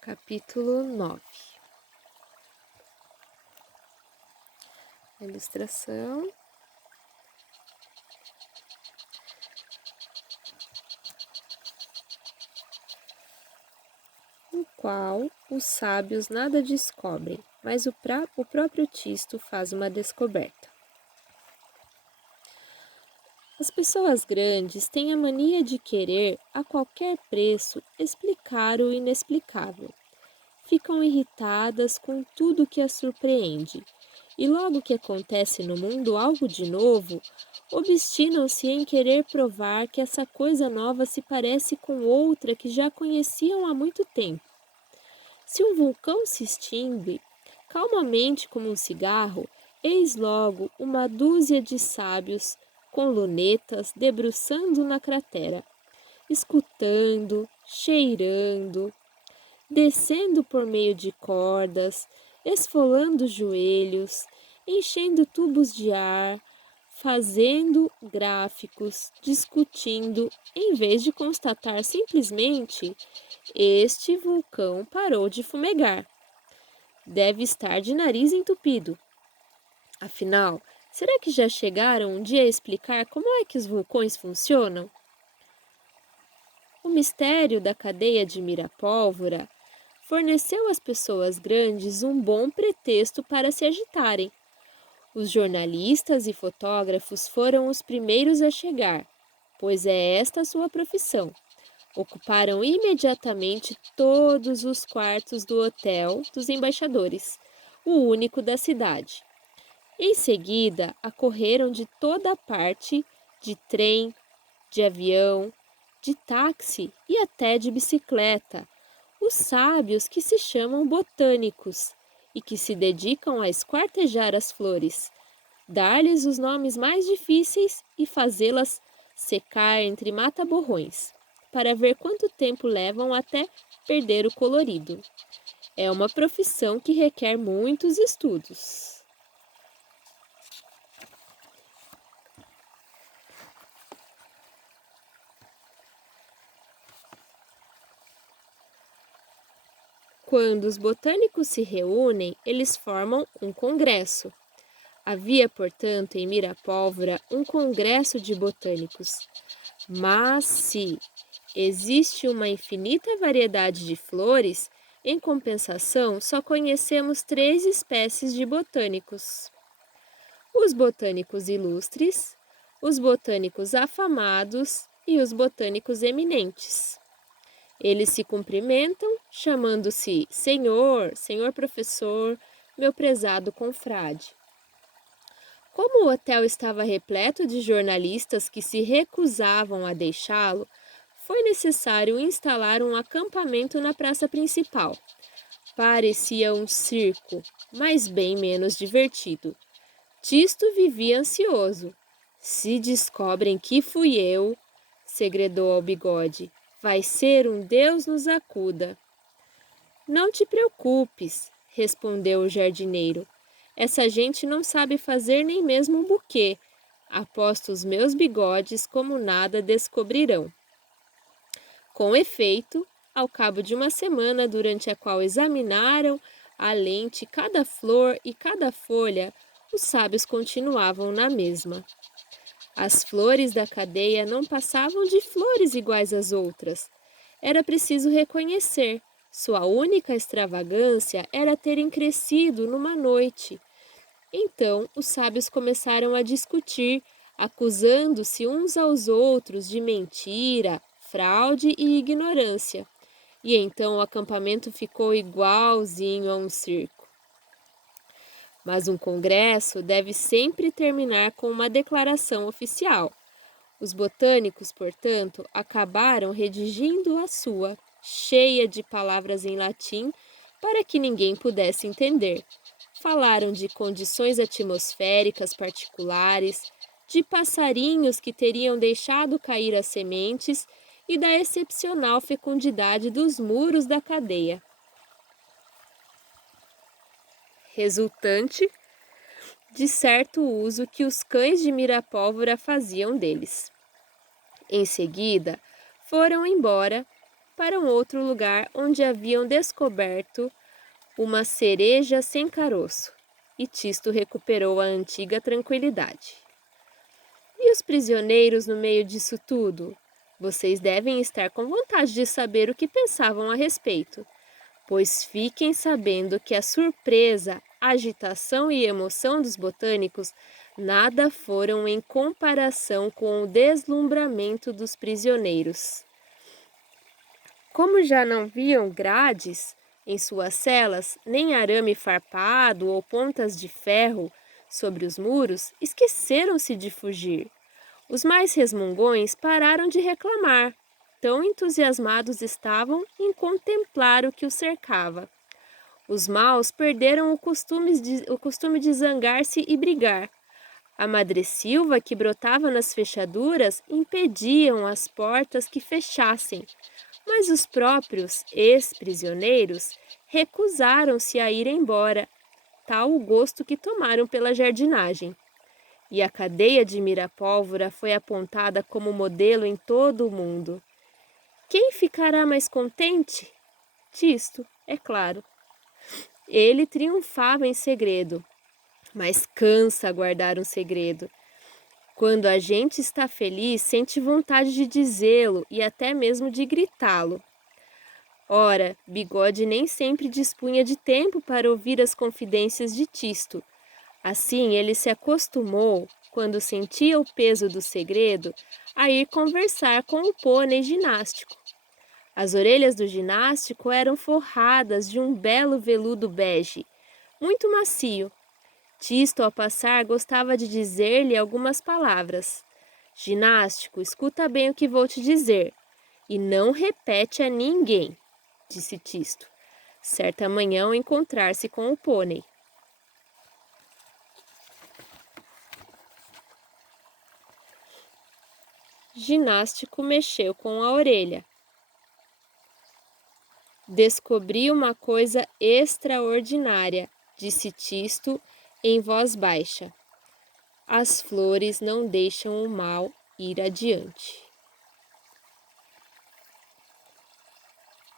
Capítulo 9. Ilustração. No qual os sábios nada descobrem, mas o próprio Tisto faz uma descoberta. As pessoas grandes têm a mania de querer, a qualquer preço, explicar o inexplicável. Ficam irritadas com tudo que as surpreende, e logo que acontece no mundo algo de novo, obstinam-se em querer provar que essa coisa nova se parece com outra que já conheciam há muito tempo. Se um vulcão se extingue, calmamente como um cigarro, eis logo uma dúzia de sábios com lunetas debruçando na cratera, escutando, cheirando, descendo por meio de cordas, esfolando joelhos, enchendo tubos de ar, fazendo gráficos, discutindo, em vez de constatar simplesmente: este vulcão parou de fumegar. Deve estar de nariz entupido. Afinal, será que já chegaram um dia a explicar como é que os vulcões funcionam? O mistério da cadeia de Mirapólvora forneceu às pessoas grandes um bom pretexto para se agitarem. Os jornalistas e fotógrafos foram os primeiros a chegar, pois é esta a sua profissão. Ocuparam imediatamente todos os quartos do hotel dos embaixadores, o único da cidade. Em seguida, acorreram de toda a parte, de trem, de avião, de táxi e até de bicicleta, os sábios que se chamam botânicos e que se dedicam a esquartejar as flores, dar-lhes os nomes mais difíceis e fazê-las secar entre mata-borrões, para ver quanto tempo levam até perder o colorido. É uma profissão que requer muitos estudos. Quando os botânicos se reúnem, eles formam um congresso. Havia, portanto, em Mirapólvora um congresso de botânicos. Mas se existe uma infinita variedade de flores, em compensação, só conhecemos 3 espécies de botânicos: os botânicos ilustres, os botânicos afamados e os botânicos eminentes. Eles se cumprimentam, chamando-se senhor, senhor professor, meu prezado confrade. Como o hotel estava repleto de jornalistas que se recusavam a deixá-lo, foi necessário instalar um acampamento na praça principal. Parecia um circo, mas bem menos divertido. Tisto vivia ansioso. Se descobrem que fui eu, segredou ao bigode, vai ser um Deus nos acuda. Não te preocupes, respondeu o jardineiro. Essa gente não sabe fazer nem mesmo um buquê. Aposto os meus bigodes como nada descobrirão. Com efeito, ao cabo de uma semana durante a qual examinaram à lente cada flor e cada folha, os sábios continuavam na mesma. As flores da cadeia não passavam de flores iguais às outras. Era preciso reconhecer. Sua única extravagância era terem crescido numa noite. Então, os sábios começaram a discutir, acusando-se uns aos outros de mentira, fraude e ignorância. E então o acampamento ficou igualzinho a um circo. Mas um congresso deve sempre terminar com uma declaração oficial. Os botânicos, portanto, acabaram redigindo a sua, cheia de palavras em latim, para que ninguém pudesse entender. Falaram de condições atmosféricas particulares, de passarinhos que teriam deixado cair as sementes e da excepcional fecundidade dos muros da cadeia, resultante de certo uso que os cães de Mirapólvora faziam deles. Em seguida, foram embora para um outro lugar onde haviam descoberto uma cereja sem caroço, e Tisto recuperou a antiga tranquilidade. E os prisioneiros no meio disso tudo? Vocês devem estar com vontade de saber o que pensavam a respeito, pois fiquem sabendo que a surpresa, agitação e emoção dos botânicos nada foram em comparação com o deslumbramento dos prisioneiros. Como já não viam grades em suas celas, nem arame farpado ou pontas de ferro sobre os muros, esqueceram-se de fugir. Os mais resmungões pararam de reclamar, tão entusiasmados estavam em contemplar o que os cercava. Os maus perderam o costume de zangar-se e brigar. A madressilva que brotava nas fechaduras impediam as portas que fechassem, mas os próprios ex-prisioneiros recusaram-se a ir embora, tal o gosto que tomaram pela jardinagem. E a cadeia de Mirapólvora foi apontada como modelo em todo o mundo. Quem ficará mais contente? Tisto, é claro. Ele triunfava em segredo, mas cansa guardar um segredo. Quando a gente está feliz, sente vontade de dizê-lo e até mesmo de gritá-lo. Ora, Bigode nem sempre dispunha de tempo para ouvir as confidências de Tisto. Assim, ele se acostumou, quando sentia o peso do segredo, a ir conversar com o pônei ginástico. As orelhas do ginástico eram forradas de um belo veludo bege, muito macio. Tisto, ao passar, gostava de dizer-lhe algumas palavras. Ginástico, escuta bem o que vou te dizer, e não repete a ninguém, disse Tisto, certa manhã ao encontrar-se com o pônei. Ginástico mexeu com a orelha. Descobri uma coisa extraordinária, disse Tisto em voz baixa. As flores não deixam o mal ir adiante.